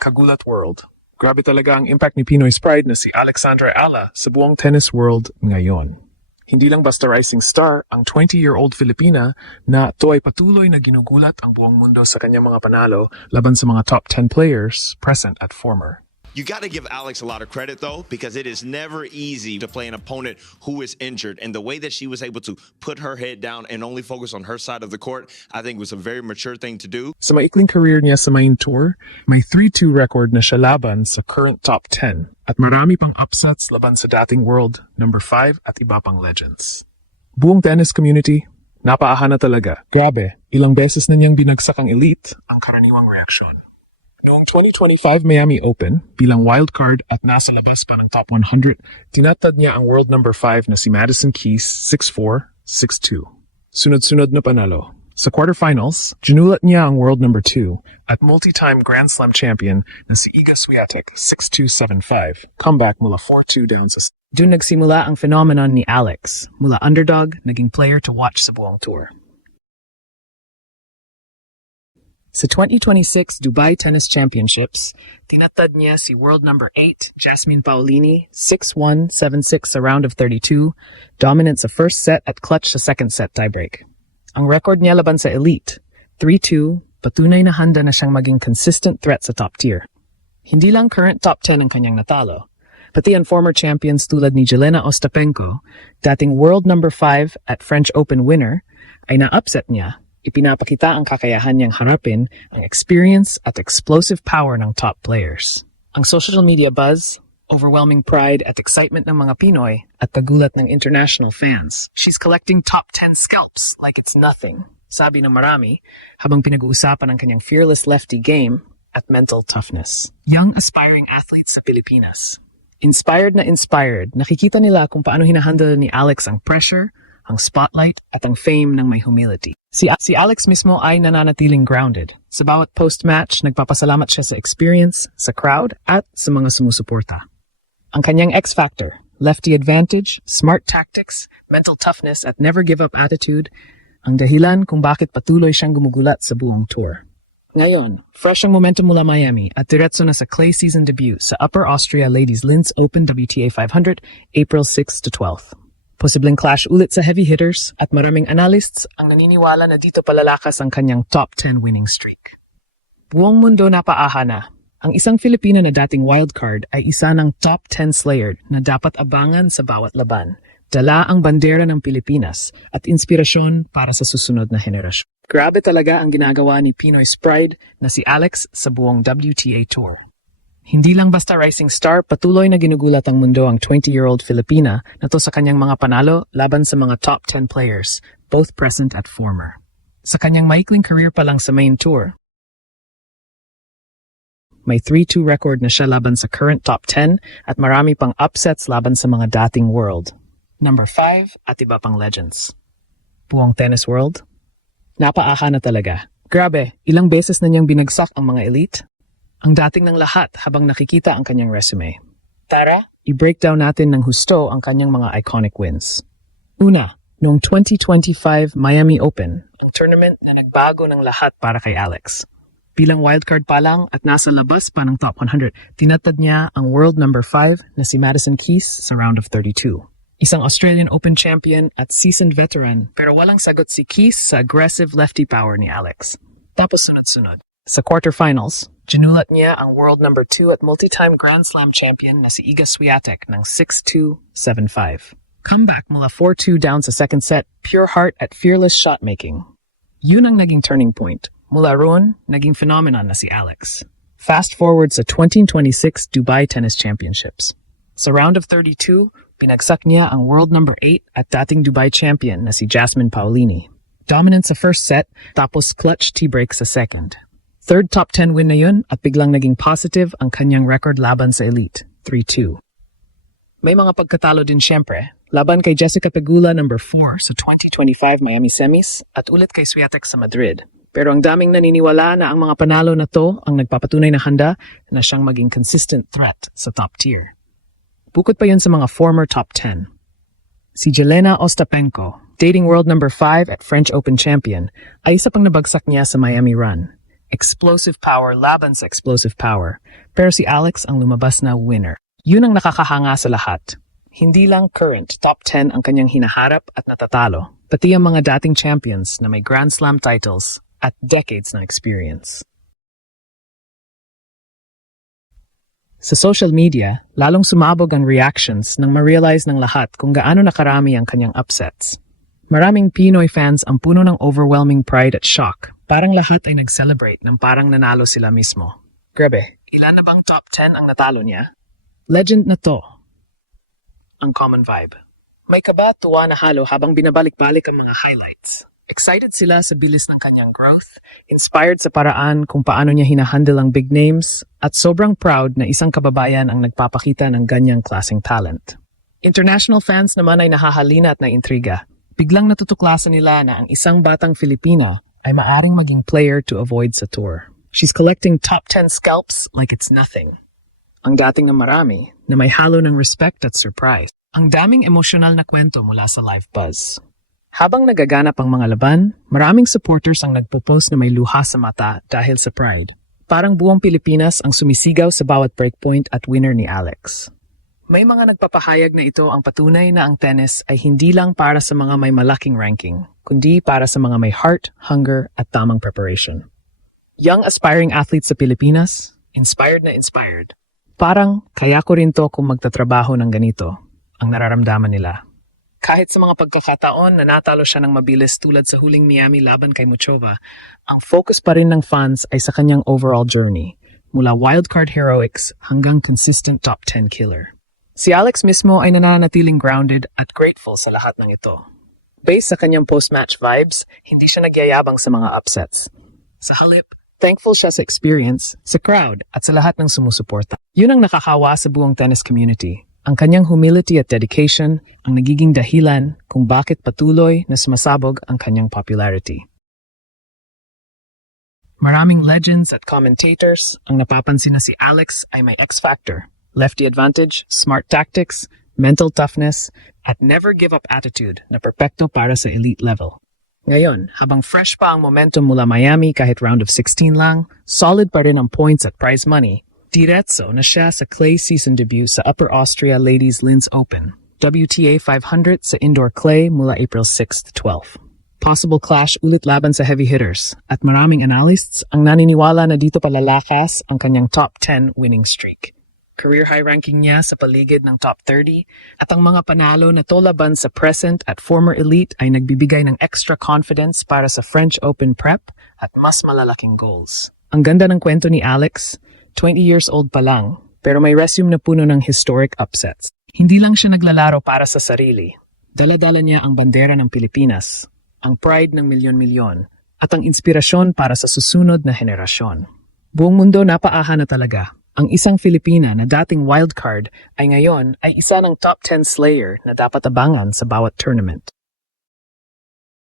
Kagulat World. Grabe talaga ang impact ni Pinoy's pride na si Alexandra Ala sa buong tennis world ngayon. Hindi lang basta rising star ang 20-year-old Filipina na ito ay patuloy na ginugulat ang buong mundo sa kanyang mga panalo laban sa mga top 10 players present at former. You got to give Alex a lot of credit, though, because it is never easy to play an opponent who is injured. And the way that she was able to put her head down and only focus on her side of the court, I think was a very mature thing to do. Sa maikling career niya sa main tour, may 3-2 record na siya laban sa current top 10 at marami pang upsets laban sa dating world number 5 at iba pang legends. Buong tennis community, napaahan na talaga. Grabe, ilang beses na niyang binagsak ang elite ang karaniwang reaksyon. Noong 2025 Miami Open, bilang wildcard at nasa labas pa ng top 100, tinatad niya ang world number 5 na si Madison Keys 6-4, 6-2. Sunod-sunod na panalo. Sa quarterfinals, ginulat niya ang world number 2 at multi-time Grand Slam champion na si Iga Swiatek 6-2, 7-5. Comeback mula 4-2 down sa... Doon nagsimula ang phenomenon ni Alex, mula underdog, naging player to watch sa buong tour. Sa 2026 Dubai Tennis Championships, tinatad niya si world number 8, Jasmine Paolini, 6-1, 7-6 sa round of 32, dominant sa first set at clutch sa second set tiebreak. Ang record niya laban sa elite, 3-2, patunay na handa na siyang maging consistent threat sa top tier. Hindi lang current top 10 ang kanyang natalo, pati ang former champions tulad ni Jelena Ostapenko, dating world number 5 at French Open winner, ay na-upset niya. Ipinapakita ang kakayahan niyang harapin ang experience at explosive power ng top players. Ang social media buzz, overwhelming pride at excitement ng mga Pinoy at tagulat ng international fans. She's collecting top 10 scalps like it's nothing, sabi ng marami, habang pinag-uusapan ang kanyang fearless lefty game at mental toughness. Young aspiring athletes sa Pilipinas. Inspired, nakikita nila kung paano hinahandle ni Alex ang pressure, ang spotlight at ang fame ng may humility. Si Alex mismo ay nananatiling grounded. Sa bawat post-match, nagpapasalamat siya sa experience, sa crowd, at sa mga sumusuporta. Ang kanyang X-factor, lefty advantage, smart tactics, mental toughness at never-give-up attitude, ang dahilan kung bakit patuloy siyang gumugulat sa buong tour. Ngayon, fresh ang momentum mula Miami at diretso na sa clay season debut sa Upper Austria Ladies Linz Open WTA 500, April 6 to 12. Posibleng clash ulit sa heavy hitters at maraming analysts ang naniniwala na dito palalakas ang kanyang top 10 winning streak. Buong mundo napaaha na. Ang isang Filipina na dating wildcard ay isa ng top 10 slayer na dapat abangan sa bawat laban. Dala ang bandera ng Pilipinas at inspirasyon para sa susunod na henerasyon. Grabe talaga ang ginagawa ni Pinoy's pride na si Alex sa buong WTA Tour. Hindi lang basta rising star, patuloy na ginugulat ang mundo ang 20-year-old Filipina na to sa kanyang mga panalo laban sa mga top 10 players, both present at former. Sa kanyang maikling career pa lang sa main tour, may 3-2 record na siya laban sa current top 10 at marami pang upsets laban sa mga dating world. Number 5 at iba pang legends. Buong tennis world, napaaha na talaga. Grabe, ilang beses na niyang binagsak ang mga elite? Ang dating ng lahat habang nakikita ang kanyang resume. Tara, i-breakdown natin ng husto ang kanyang mga iconic wins. Una, noong 2025 Miami Open, ang tournament na nagbago ng lahat para kay Alex. Bilang wildcard pa lang at nasa labas pa ng top 100, tinatad niya ang world number 5 na si Madison Keys sa round of 32. Isang Australian Open champion at seasoned veteran, pero walang sagot si Keys sa aggressive lefty power ni Alex. Tapos sunod-sunod. Sa quarterfinals, ginulat niya ang world number 2 at multi-time Grand Slam champion na si Iga Swiatek ng 6-2, 7-5. Comeback mula 4-2 down sa second set, pure heart at fearless shot-making. Yun ang naging turning point. Mula roon, naging phenomenon na si Alex. Fast forward sa 2026 Dubai Tennis Championships. Sa round of 32, pinagsak niya ang world number 8 at dating Dubai champion na si Jasmine Paolini. Dominant sa first set, tapos clutch T-break sa second. Third top 10 win na yun at biglang naging positive ang kanyang record laban sa elite, 3-2. May mga pagkatalo din syempre, laban kay Jessica Pegula number 4 sa 2025 Miami Semis at ulit kay Swiatek sa Madrid. Pero ang daming naniniwala na ang mga panalo na to ang nagpapatunay na handa na siyang maging consistent threat sa top tier. Bukod pa yun sa mga former top 10. Si Jelena Ostapenko, dating world number 5 at French Open champion, ay isa pang nabagsak niya sa Miami run. Explosive power laban sa explosive power. Pero si Alex ang lumabas na winner. Yun ang nakakahanga sa lahat. Hindi lang current top 10 ang kanyang hinaharap at natatalo, pati ang mga dating champions na may Grand Slam titles at decades ng experience. Sa social media, lalong sumabog ang reactions nang ma-realize ng lahat kung gaano nakarami ang kanyang upsets. Maraming Pinoy fans ang puno ng overwhelming pride at shock. Parang lahat ay nag-celebrate ng parang nanalo sila mismo. Grabe, ilan na bang top 10 ang natalo niya? Legend na to. Ang common vibe. May kaba, tuwa na halo habang binabalik-balik ang mga highlights. Excited sila sa bilis ng kanyang growth, inspired sa paraan kung paano niya hinahandle ang big names, at sobrang proud na isang kababayan ang nagpapakita ng ganyang klaseng talent. International fans naman ay nahahalina at naintriga. Biglang natutuklasan nila na ang isang batang Filipina ay maaring maging player to avoid sa tour. She's collecting top 10 scalps like it's nothing. Ang dating ng marami na may halo ng respect at surprise. Ang daming emosyonal na kwento mula sa live buzz. Habang nagaganap ang mga laban, maraming supporters ang nagpo-post na may luha sa mata dahil sa pride. Parang buong Pilipinas ang sumisigaw sa bawat breakpoint at winner ni Alex. May mga nagpapahayag na ito ang patunay na ang tennis ay hindi lang para sa mga may malaking ranking, kundi para sa mga may heart, hunger at tamang preparation. Young aspiring athletes sa Pilipinas, inspired na inspired. Parang kaya ko rin to kung magtatrabaho ng ganito, ang nararamdaman nila. Kahit sa mga pagkakataon na natalo siya ng mabilis tulad sa huling Miami laban kay Muchova, ang focus pa rin ng fans ay sa kanyang overall journey, mula wildcard heroics hanggang consistent top 10 killer. Si Alex mismo ay nananatiling grounded at grateful sa lahat ng ito. Based sa kanyang post-match vibes, hindi siya nagyayabang sa mga upsets. Sa halip, thankful siya sa experience, sa crowd, at sa lahat ng sumusuporta. Yun ang nakakawa sa buong tennis community. Ang kanyang humility at dedication ang nagiging dahilan kung bakit patuloy na sumasabog ang kanyang popularity. Maraming legends at commentators ang napapansin na si Alex ay may X-factor, lefty advantage, smart tactics, mental toughness, at never give up attitude na perpekto para sa elite level. Ngayon, habang fresh pa ang momentum mula Miami kahit round of 16 lang, solid pa rin ang points at prize money. Diretso na siya sa clay season debut sa Upper Austria Ladies Linz Open, WTA 500 sa indoor clay mula April 6 to 12. Possible clash ulit laban sa heavy hitters at maraming analysts ang naniniwala na dito palalakas ang kanyang top 10 winning streak. Career high ranking niya sa paligid ng top 30 at ang mga panalo na to laban sa present at former elite ay nagbibigay ng extra confidence para sa French Open prep at mas malalaking goals. Ang ganda ng kwento ni Alex, 20 years old pa lang, pero may resume na puno ng historic upsets. Hindi lang siya naglalaro para sa sarili. Dala-dala niya ang bandera ng Pilipinas, ang pride ng milyon-milyon, at ang inspirasyon para sa susunod na henerasyon. Buong mundo napaaha na talaga. Ang isang Filipina na dating wildcard ay ngayon ay isa ng top 10 slayer na dapat abangan sa bawat tournament.